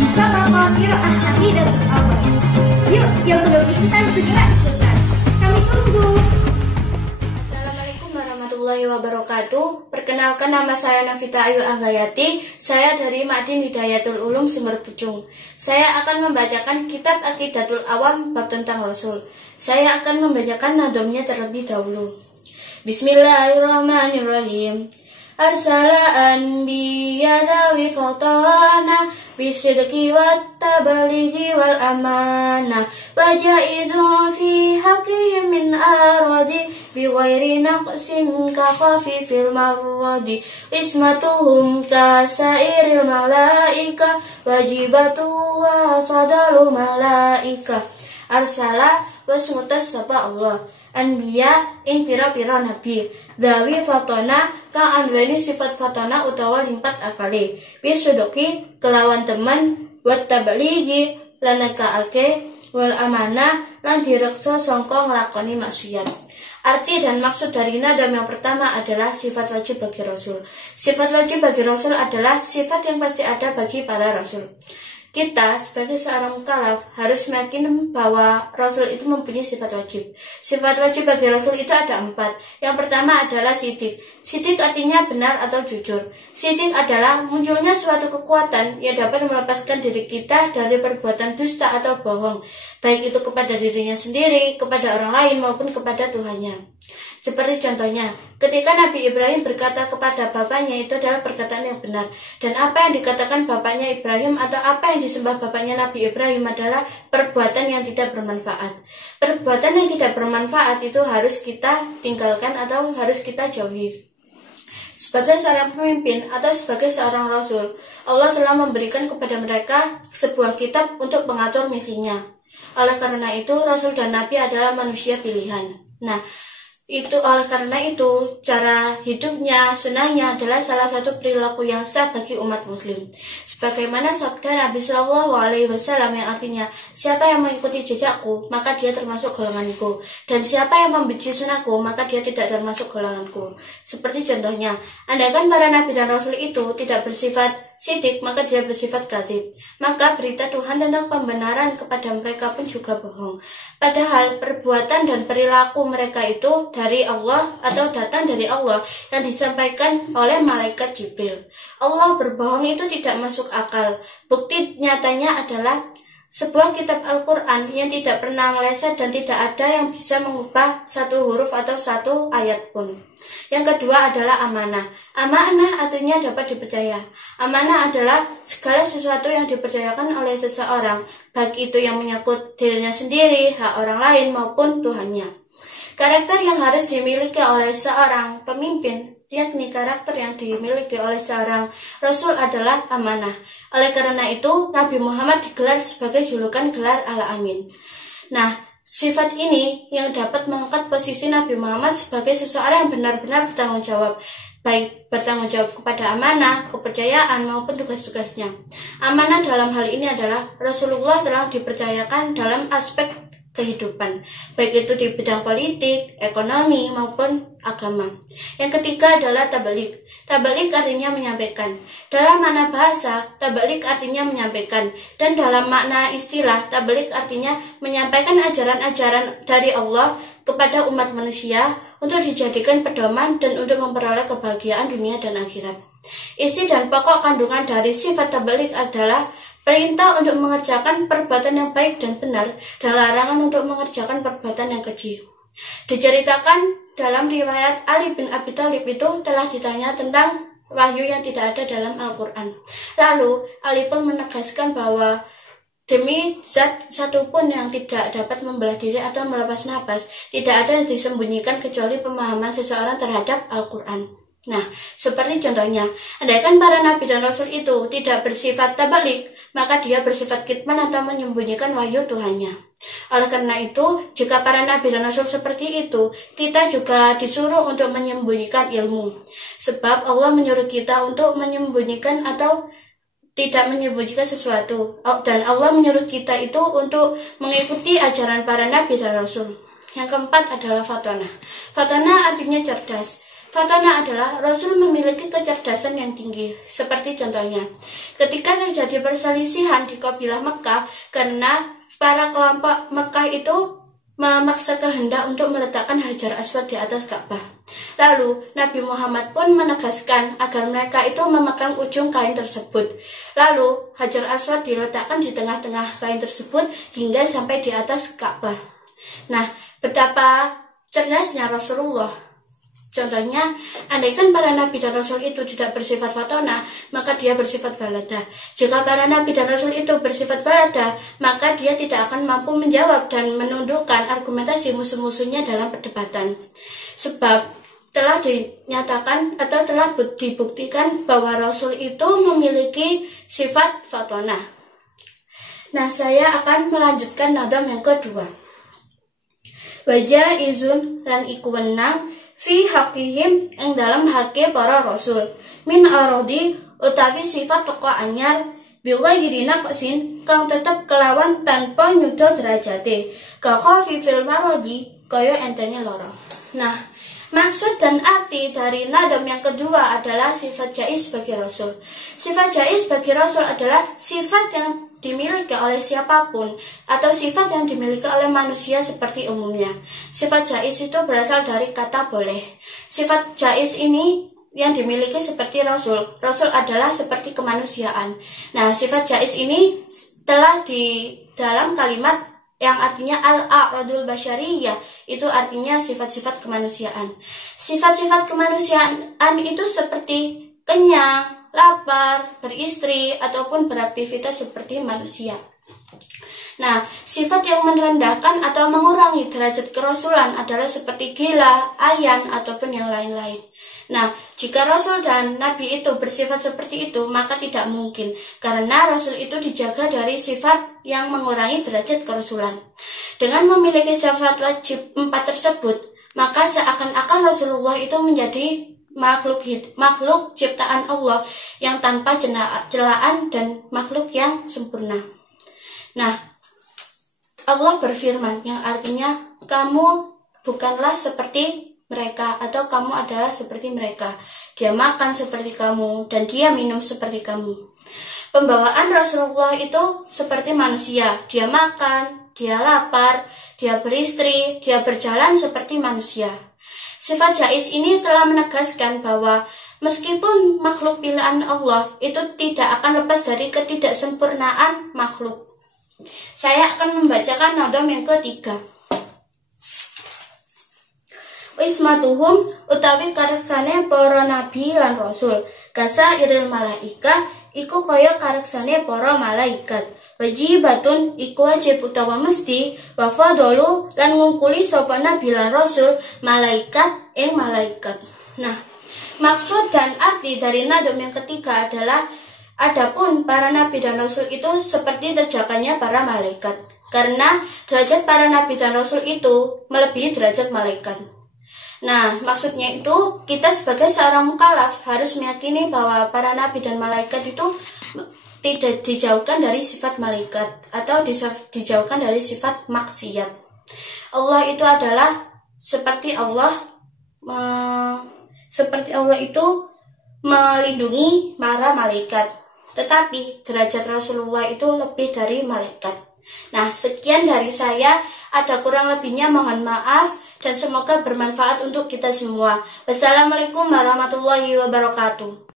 Bisa mengkonfirmasi ahli dan awal. Yuk, yang belum ikutan segera ikutan. Kami tunggu. Assalamualaikum warahmatullahi wabarakatuh. Perkenalkan, nama saya Nafita Ayu Agayati. Saya dari Ma'din Hidayatul Ulum Sumber Pucung. Saya akan membacakan kitab Aqidatul Awam bab tentang Rasul. Saya akan membacakan nadomnya terlebih dahulu. Bismillahirrahmanirrahim. Arsala anbiya zawi fatana bisidqi wat tabalighi wal amanah wa jaizun fi haqqihim min aradi bi ghairi naqsin ka khafifil marradi ismatuhum ka sairil malaika wajibatu wa fadalu malaika. Arsala was ngutus sapa Allah anbiya ing pira-pira nabi dawi fatona kang anduweni sifat fatona utawa limpat akale wis sedoki kelawan teman wat tabaligi lan nekaake wal amanah lan direksa sangka nglakoni maksiat. Arti dan maksud dari nadam yang pertama adalah sifat wajib bagi Rasul. Sifat wajib bagi Rasul adalah sifat yang pasti ada bagi para Rasul. Kita sebagai seorang mukallaf harus meyakini bahwa Rasul itu mempunyai sifat wajib. Sifat wajib bagi Rasul itu ada 4. Yang pertama adalah sidik. Sidik artinya benar atau jujur. Sidik adalah munculnya suatu kekuatan yang dapat melepaskan diri kita dari perbuatan dusta atau bohong, baik itu kepada dirinya sendiri, kepada orang lain, maupun kepada Tuhannya. Seperti contohnya, ketika Nabi Ibrahim berkata kepada bapaknya, itu adalah perkataan yang benar. Dan apa yang dikatakan bapaknya Ibrahim atau apa yang disembah bapaknya Nabi Ibrahim adalah perbuatan yang tidak bermanfaat. Perbuatan yang tidak bermanfaat itu harus kita tinggalkan atau harus kita jauhi. Sebagai seorang pemimpin atau sebagai seorang Rasul, Allah telah memberikan kepada mereka sebuah kitab untuk mengatur misinya. Oleh karena itu, Rasul dan Nabi adalah manusia pilihan. Oleh karena itu, cara hidupnya, sunnahnya adalah salah satu perilaku yang sah bagi umat muslim. Sebagaimana sabda Nabi Shallallahu Alaihi Wasallam yang artinya, siapa yang mengikuti jejakku, maka dia termasuk golonganku. Dan siapa yang membenci sunnahku, maka dia tidak termasuk golonganku. Seperti contohnya, andaikan para Nabi dan Rasul itu tidak bersifat sidik, maka dia bersifat kadzib. Maka berita Tuhan tentang pembenaran kepada mereka pun juga bohong. Padahal perbuatan dan perilaku mereka itu dari Allah atau datang dari Allah yang disampaikan oleh malaikat Jibril. Allah berbohong itu tidak masuk akal. Bukti nyatanya adalah sebuah kitab Al-Quran yang tidak pernah meleset dan tidak ada yang bisa mengubah satu huruf atau satu ayat pun. Yang kedua adalah amanah. Amanah artinya dapat dipercaya. Amanah adalah segala sesuatu yang dipercayakan oleh seseorang, baik itu yang menyangkut dirinya sendiri, hak orang lain maupun Tuhannya. Karakter yang harus dimiliki oleh seorang pemimpin, yakni karakter yang dimiliki oleh seorang Rasul adalah amanah. Oleh karena itu, Nabi Muhammad digelar sebagai julukan gelar Al-Amin. Sifat ini yang dapat mengangkat posisi Nabi Muhammad sebagai seseorang yang benar-benar bertanggung jawab, baik bertanggung jawab kepada amanah, kepercayaan maupun tugas-tugasnya. Amanah dalam hal ini adalah Rasulullah telah dipercayakan dalam aspek kehidupan, baik itu di bidang politik, ekonomi, maupun agama. Yang ketiga adalah tabalik. Tabalik artinya menyampaikan. Dalam makna bahasa, tabalik artinya menyampaikan. Dan dalam makna istilah, tabalik artinya menyampaikan ajaran-ajaran dari Allah kepada umat manusia untuk dijadikan pedoman dan untuk memperoleh kebahagiaan dunia dan akhirat. Isi dan pokok kandungan dari sifat tabalik adalah perintah untuk mengerjakan perbuatan yang baik dan benar, dan larangan untuk mengerjakan perbuatan yang keji. Diceritakan dalam riwayat Ali bin Abi Thalib itu telah ditanya tentang wahyu yang tidak ada dalam Al-Quran. Lalu Ali pun menegaskan bahwa demi zat satupun yang tidak dapat membelah diri atau melepas napas, tidak ada yang disembunyikan kecuali pemahaman seseorang terhadap Al-Quran. Seperti contohnya, andaikan para nabi dan rasul itu tidak bersifat tabalik, maka dia bersifat kitman atau menyembunyikan wahyu Tuhannya. Oleh karena itu, jika para nabi dan rasul seperti itu, kita juga disuruh untuk menyembunyikan ilmu. Sebab Allah menyuruh kita untuk menyembunyikan atau tidak menyembunyikan sesuatu. Dan Allah menyuruh kita itu untuk mengikuti ajaran para nabi dan rasul. Yang keempat adalah fatona. Fatona artinya cerdas. Fatona adalah Rasul memiliki kecerdasan yang tinggi. Seperti contohnya, ketika terjadi perselisihan di kabilah Mekah karena para kelompok Mekah itu memaksa kehendak untuk meletakkan Hajar Aswad di atas Ka'bah. Lalu Nabi Muhammad pun menegaskan agar mereka itu memegang ujung kain tersebut. Lalu Hajar Aswad diletakkan di tengah-tengah kain tersebut hingga sampai di atas Ka'bah. Nah, betapa cerdasnya Rasulullah. Contohnya, andaikan para nabi dan rasul itu tidak bersifat fatona, maka dia bersifat balada. Jika para nabi dan rasul itu bersifat balada, maka dia tidak akan mampu menjawab dan menundukkan argumentasi musuh-musuhnya dalam perdebatan. Sebab telah dinyatakan atau telah dibuktikan bahwa rasul itu memiliki sifat fatona. Nah, saya akan melanjutkan nadam yang kedua. Wajah izun lan iku wenang fi haqihim ing dalam hake para rasul min arodi utawi sifat toko anyar biwa yirina kesin kang tetep kelawan tanpa nyudo derajate kakhofi fil marodi kaya entene loro. Nah, maksud dan arti dari nadam yang kedua adalah sifat jaiz bagi rasul. Sifat jaiz bagi rasul adalah sifat yang dimiliki oleh siapapun atau sifat yang dimiliki oleh manusia seperti umumnya. Sifat jaiz itu berasal dari kata boleh. Sifat jaiz ini yang dimiliki seperti rasul. Rasul adalah seperti kemanusiaan. Nah, sifat jaiz ini telah di dalam kalimat yang artinya al-a'radul basyariyah, itu artinya sifat-sifat kemanusiaan. Sifat-sifat kemanusiaan itu seperti kenyang, lapar, beristri, ataupun beraktivitas seperti manusia. Nah, sifat yang merendahkan atau mengurangi derajat kerasulan adalah seperti gila, ayan, ataupun yang lain-lain. Nah, jika Rasul dan Nabi itu bersifat seperti itu, maka tidak mungkin. Karena Rasul itu dijaga dari sifat yang mengurangi derajat kerasulan. Dengan memiliki sifat wajib 4 tersebut, maka seakan-akan Rasulullah itu menjadi makhluk ciptaan Allah yang tanpa celaan dan makhluk yang sempurna. Nah, Allah berfirman yang artinya kamu bukanlah seperti mereka atau kamu adalah seperti mereka. Dia makan seperti kamu dan dia minum seperti kamu. Pembawaan Rasulullah itu seperti manusia. Dia makan, dia lapar, dia beristri, dia berjalan seperti manusia. Sifat jaiz ini telah menegaskan bahwa meskipun makhluk pilihan Allah itu tidak akan lepas dari ketidaksempurnaan makhluk. Saya akan membacakan nadam yang ketiga. Ismatuhum utawi kareksane para nabi lan rasul kasa iril malaika iku kaya kareksane para malaikat. Wajibatun iku wajib utawa mesti wafadolu lan ngungkuli sapa nabi lan rasul malaikat ing malaikat. Nah, maksud dan arti dari nadam yang ketiga adalah adapun para nabi dan rasul itu seperti terjaganya para malaikat. Karena derajat para nabi dan rasul itu melebihi derajat malaikat. Nah, maksudnya itu kita sebagai seorang mukallaf harus meyakini bahwa para nabi dan malaikat itu tidak dijauhkan dari sifat malaikat atau dijauhkan dari sifat maksiat. Allah itu adalah seperti Allah itu melindungi para malaikat. Tetapi derajat Rasulullah itu lebih dari malaikat. Nah, sekian dari saya. Ada kurang lebihnya mohon maaf dan semoga bermanfaat untuk kita semua. Wassalamualaikum warahmatullahi wabarakatuh.